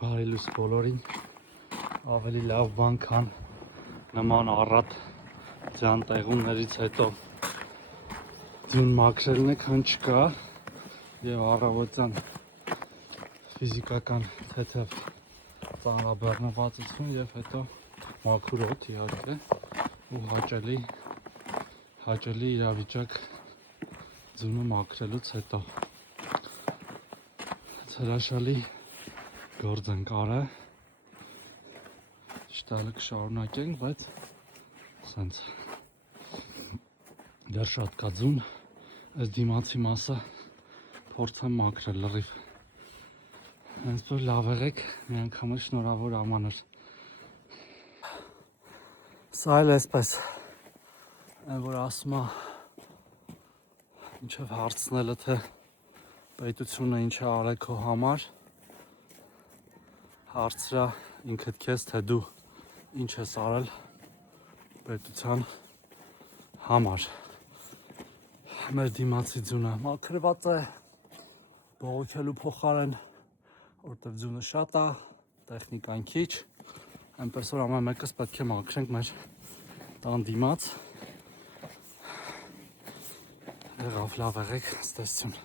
Բարի լույս բոլորին, ավելի լավ բան քան նման առատ ձյան տեղումներից հետո ձյուն մաքրելն է, քան չկա և առավոտյան ֆիզիկական թեթև ծանրաբեռնվածություն և հետո մաքուր օդ իհարկե ու հաճելի իրավիճակ ձյունը մաքրելուց հետո հրաշալի գործ ենք արել, շտալը կշարունակենք, բայց սենց դեռ շատ կա ձուն, այս դիմացի մասը փորձեմ մաքրել լրիվ, հենց որ լավ եղեք, մի անգամ էլ շնորհավոր ամանր։ Սա էլ այսպես, այն որ ասում է մինչև հարցնելը, թե պետությունը ինչ է արել քո համար, հարցրա ինքդ քեզ, թե դու ինչ ես արել պետության համար։ Մեր դիմացի ձյունը մաքրված է բողոքելու փոխարեն, որտեղ ձյունը շատ է, տեխնիկան քիչ, այնպես որ ամեն մեկս պետք է մաքրենք մեր տան դիմաց։ Եղավ, լավ եղեք, ցտեսություն։